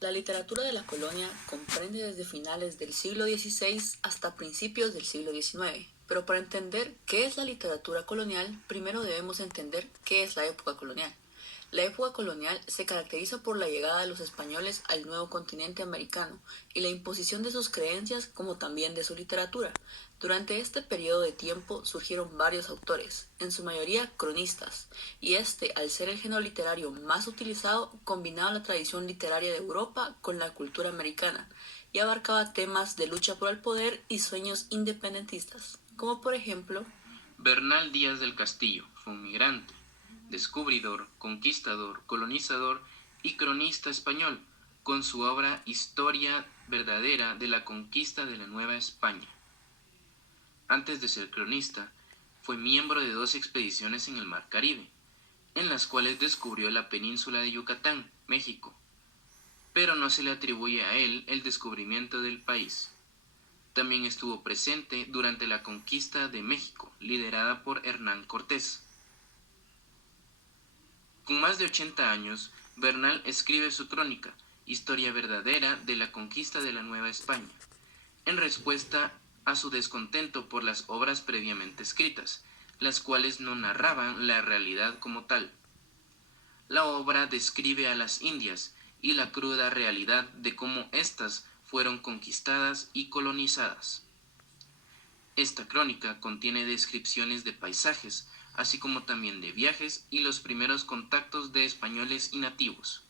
La literatura de la colonia comprende desde finales del siglo XVI hasta principios del siglo XIX, pero para entender qué es la literatura colonial, primero debemos entender qué es la época colonial. La época colonial se caracteriza por la llegada de los españoles al nuevo continente americano y la imposición de sus creencias como también de su literatura. Durante este periodo de tiempo surgieron varios autores, en su mayoría cronistas, y este, al ser el género literario más utilizado, combinaba la tradición literaria de Europa con la cultura americana y abarcaba temas de lucha por el poder y sueños independentistas, como por ejemplo Bernal Díaz del Castillo fue un migrante, descubridor, conquistador, colonizador y cronista español, con su obra Historia verdadera de la conquista de la Nueva España. Antes de ser cronista, fue miembro de 2 expediciones en el Mar Caribe, en las cuales descubrió la península de Yucatán, México, pero no se le atribuye a él el descubrimiento del país. También estuvo presente durante la conquista de México, liderada por Hernán Cortés. Con más de 80 años, Bernal escribe su crónica, Historia verdadera de la conquista de la Nueva España, en respuesta a su descontento por las obras previamente escritas, las cuales no narraban la realidad como tal. La obra describe a las Indias y la cruda realidad de cómo éstas fueron conquistadas y colonizadas. Esta crónica contiene descripciones de paisajes, así como también de viajes y los primeros contactos de españoles y nativos.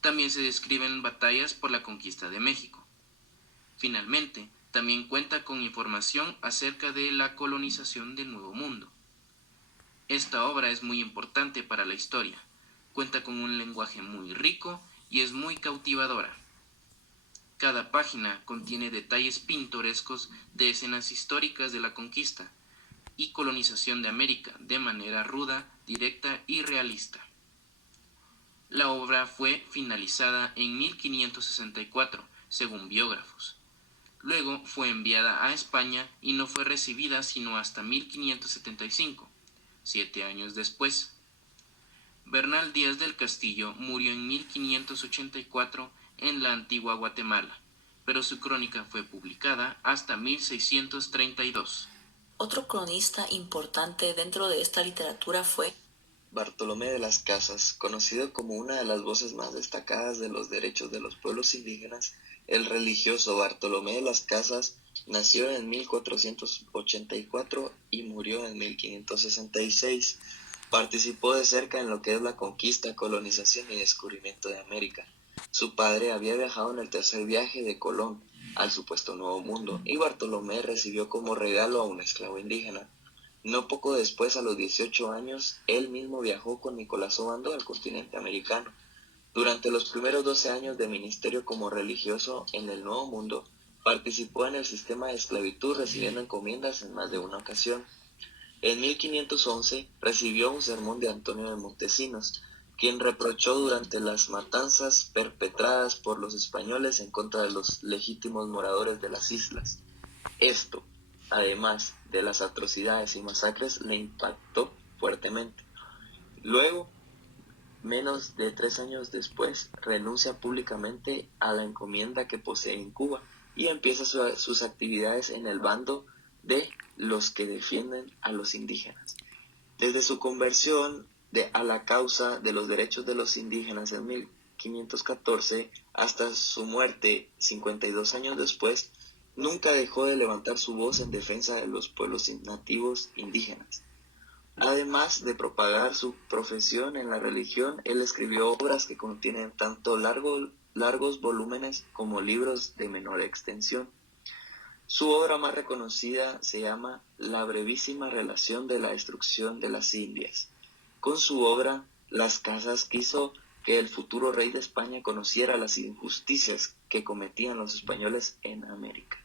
También se describen batallas por la conquista de México. Finalmente, también cuenta con información acerca de la colonización del Nuevo Mundo. Esta obra es muy importante para la historia, cuenta con un lenguaje muy rico y es muy cautivadora. Cada página contiene detalles pintorescos de escenas históricas de la conquista y colonización de América de manera ruda, directa y realista. La obra fue finalizada en 1564, según biógrafos. Luego fue enviada a España y no fue recibida sino hasta 1575, 7 años después. Bernal Díaz del Castillo murió en 1584 en la antigua Guatemala, pero su crónica fue publicada hasta 1632. otro cronista importante dentro de esta literatura fue Bartolomé de las Casas, conocido como una de las voces más destacadas de los derechos de los pueblos indígenas, el religioso Bartolomé de las Casas nació en 1484 y murió en 1566. Participó de cerca en lo que es la conquista, colonización y descubrimiento de América. Su padre había viajado en el tercer viaje de Colón al supuesto Nuevo Mundo y Bartolomé recibió como regalo a un esclavo indígena. No poco después, a los 18 años, él mismo viajó con Nicolás Obando al continente americano. Durante los primeros 12 años de ministerio como religioso en el Nuevo Mundo, participó en el sistema de esclavitud recibiendo encomiendas en más de una ocasión. En 1511 recibió un sermón de Antonio de Montesinos, quien reprochó durante las matanzas perpetradas por los españoles en contra de los legítimos moradores de las islas. Esto, además de las atrocidades y masacres, le impactó fuertemente. Luego, menos de 3 años después, renuncia públicamente a la encomienda que posee en Cuba y empieza sus actividades en el bando de los que defienden a los indígenas. Desde su conversión a la causa de los derechos de los indígenas en 1514 hasta su muerte 52 años después, nunca dejó de levantar su voz en defensa de los pueblos nativos indígenas. Además de propagar su profesión en la religión, él escribió obras que contienen tanto largos volúmenes como libros de menor extensión. Su obra más reconocida se llama La brevísima relación de la destrucción de las Indias. Con su obra, Las Casas quiso que el futuro rey de España conociera las injusticias que cometían los españoles en América.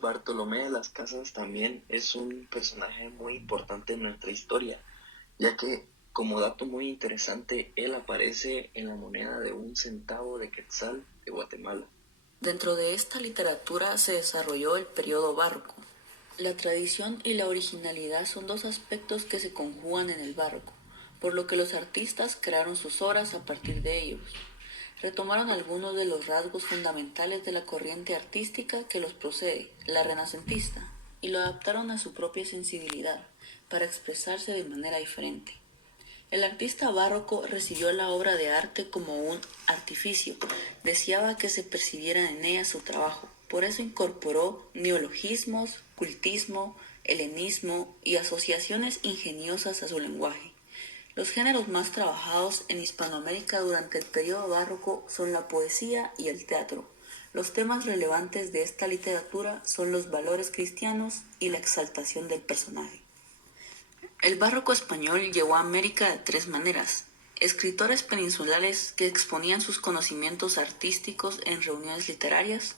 Bartolomé de las Casas también es un personaje muy importante en nuestra historia, ya que, como dato muy interesante, él aparece en la moneda de 1 centavo de quetzal de Guatemala. Dentro de esta literatura se desarrolló el periodo barroco. La tradición y la originalidad son dos aspectos que se conjugan en el barroco, por lo que los artistas crearon sus obras a partir de ellos. Retomaron algunos de los rasgos fundamentales de la corriente artística que los procede, la renacentista, y lo adaptaron a su propia sensibilidad, para expresarse de manera diferente. El artista barroco recibió la obra de arte como un artificio, deseaba que se percibiera en ella su trabajo, por eso incorporó neologismos, cultismo, helenismo y asociaciones ingeniosas a su lenguaje. Los géneros más trabajados en Hispanoamérica durante el periodo barroco son la poesía y el teatro. Los temas relevantes de esta literatura son los valores cristianos y la exaltación del personaje. El barroco español llegó a América de tres maneras. Escritores peninsulares que exponían sus conocimientos artísticos en reuniones literarias,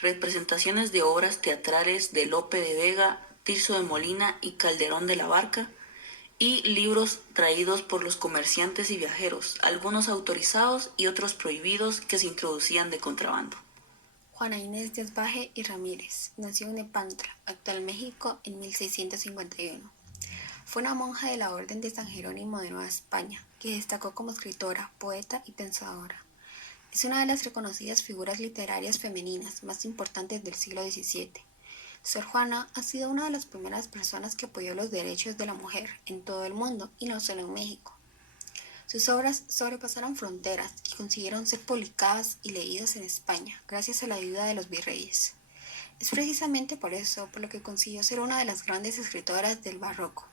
representaciones de obras teatrales de Lope de Vega, Tirso de Molina y Calderón de la Barca, y libros traídos por los comerciantes y viajeros, algunos autorizados y otros prohibidos que se introducían de contrabando. Juana Inés de Asbaje y Ramírez nació en Nepantla, actual México, en 1651. Fue una monja de la Orden de San Jerónimo de Nueva España, que destacó como escritora, poeta y pensadora. Es una de las reconocidas figuras literarias femeninas más importantes del siglo XVII. Sor Juana ha sido una de las primeras personas que apoyó los derechos de la mujer en todo el mundo y no solo en México. Sus obras sobrepasaron fronteras y consiguieron ser publicadas y leídas en España gracias a la ayuda de los virreyes. Es precisamente por eso por lo que consiguió ser una de las grandes escritoras del barroco.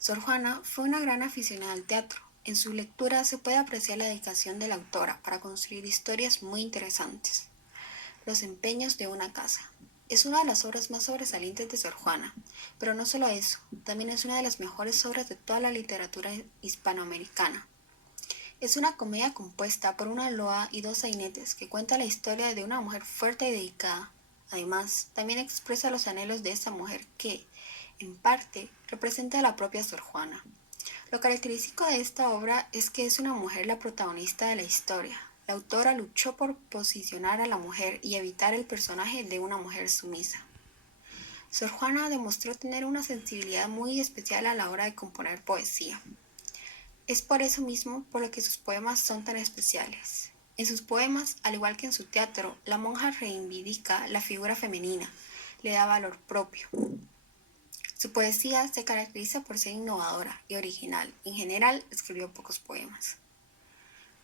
Sor Juana fue una gran aficionada al teatro. En su lectura se puede apreciar la dedicación de la autora para construir historias muy interesantes. Los empeños de una casa. Es una de las obras más sobresalientes de Sor Juana, pero no solo eso, también es una de las mejores obras de toda la literatura hispanoamericana. Es una comedia compuesta por una loa y dos sainetes que cuenta la historia de una mujer fuerte y dedicada. Además, también expresa los anhelos de esa mujer que, en parte, representa a la propia Sor Juana. Lo característico de esta obra es que es una mujer la protagonista de la historia. La autora luchó por posicionar a la mujer y evitar el personaje de una mujer sumisa. Sor Juana demostró tener una sensibilidad muy especial a la hora de componer poesía. Es por eso mismo por lo que sus poemas son tan especiales. En sus poemas, al igual que en su teatro, la monja reivindica la figura femenina, le da valor propio. Su poesía se caracteriza por ser innovadora y original. En general, escribió pocos poemas.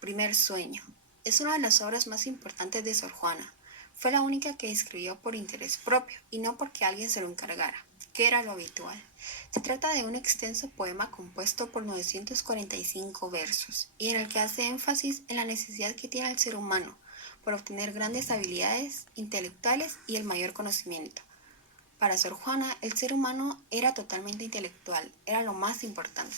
Primer sueño. Es una de las obras más importantes de Sor Juana. Fue la única que escribió por interés propio y no porque alguien se lo encargara, que era lo habitual. Se trata de un extenso poema compuesto por 945 versos y en el que hace énfasis en la necesidad que tiene el ser humano por obtener grandes habilidades intelectuales y el mayor conocimiento. Para Sor Juana, el ser humano era totalmente intelectual, era lo más importante.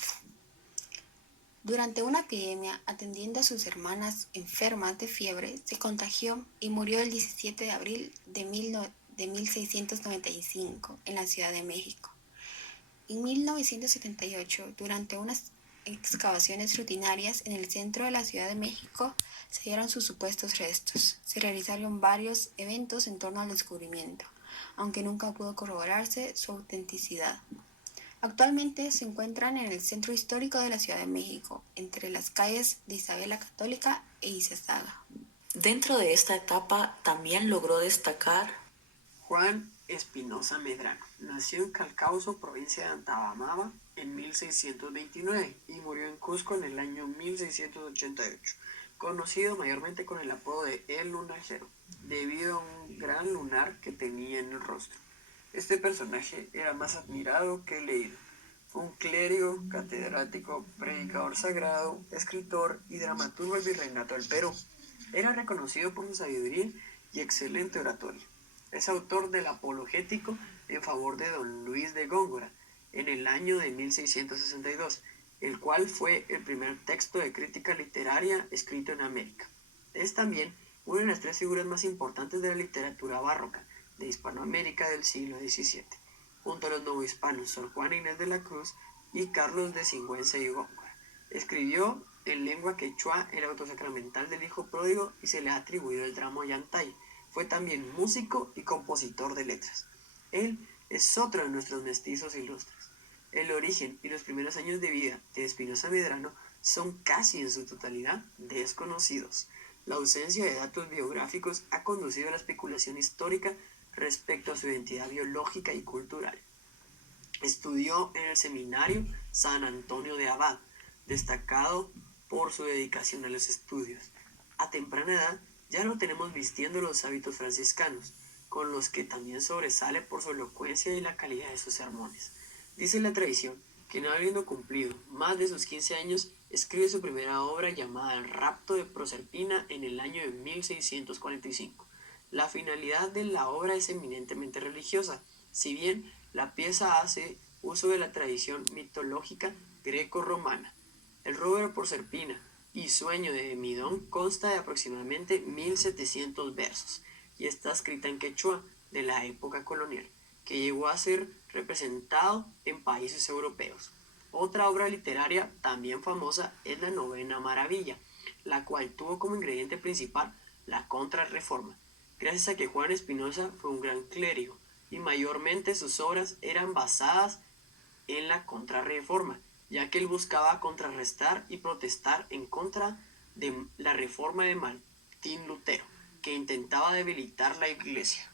Durante una epidemia, atendiendo a sus hermanas enfermas de fiebre, se contagió y murió el 17 de abril de 1695 en la Ciudad de México. En 1978, durante unas excavaciones rutinarias en el centro de la Ciudad de México, se hallaron sus supuestos restos. Se realizaron varios eventos en torno al descubrimiento, aunque nunca pudo corroborarse su autenticidad. Actualmente se encuentran en el centro histórico de la Ciudad de México, entre las calles de Isabel la Católica e Izazaga. Dentro de esta etapa también logró destacar Juan Espinosa Medrano. Nació en Calcauso, provincia de Antabamaba, en 1629 y murió en Cusco en el año 1688, conocido mayormente con el apodo de El Lunajero, debido a un gran lunar que tenía en el rostro. Este personaje era más admirado que leído. Fue un clérigo, catedrático, predicador sagrado, escritor y dramaturgo del Virreinato del Perú. Era reconocido por su sabiduría y excelente oratoria. Es autor del Apologético en favor de don Luis de Góngora en el año de 1662, el cual fue el primer texto de crítica literaria escrito en América. Es también una de las tres figuras más importantes de la literatura barroca de Hispanoamérica del siglo XVII, junto a los novohispanos Sor Juana Inés de la Cruz y Carlos de Sigüenza y Góngora. Escribió en lengua quechua el autosacramental del Hijo Pródigo y se le ha atribuido el drama Ollantay. Fue también músico y compositor de letras. Él es otro de nuestros mestizos ilustres. El origen y los primeros años de vida de Espinosa Medrano son casi en su totalidad desconocidos. La ausencia de datos biográficos ha conducido a la especulación histórica respecto a su identidad biológica y cultural. Estudió en el seminario San Antonio de Abad, destacado por su dedicación a los estudios. A temprana edad ya lo tenemos vistiendo los hábitos franciscanos, con los que también sobresale por su elocuencia y la calidad de sus sermones. Dice la tradición que, no habiendo cumplido más de sus 15 años, escribe su primera obra llamada El rapto de Proserpina en el año de 1645. La finalidad de la obra es eminentemente religiosa, si bien la pieza hace uso de la tradición mitológica greco-romana. El robo de Proserpina y Sueño de Midón consta de aproximadamente 1700 versos y está escrita en quechua de la época colonial, que llegó a ser representado en países europeos. Otra obra literaria también famosa es la Novena Maravilla, la cual tuvo como ingrediente principal la Contrarreforma, gracias a que Juan Espinosa fue un gran clérigo y mayormente sus obras eran basadas en la Contrarreforma, ya que él buscaba contrarrestar y protestar en contra de la reforma de Martín Lutero, que intentaba debilitar la Iglesia.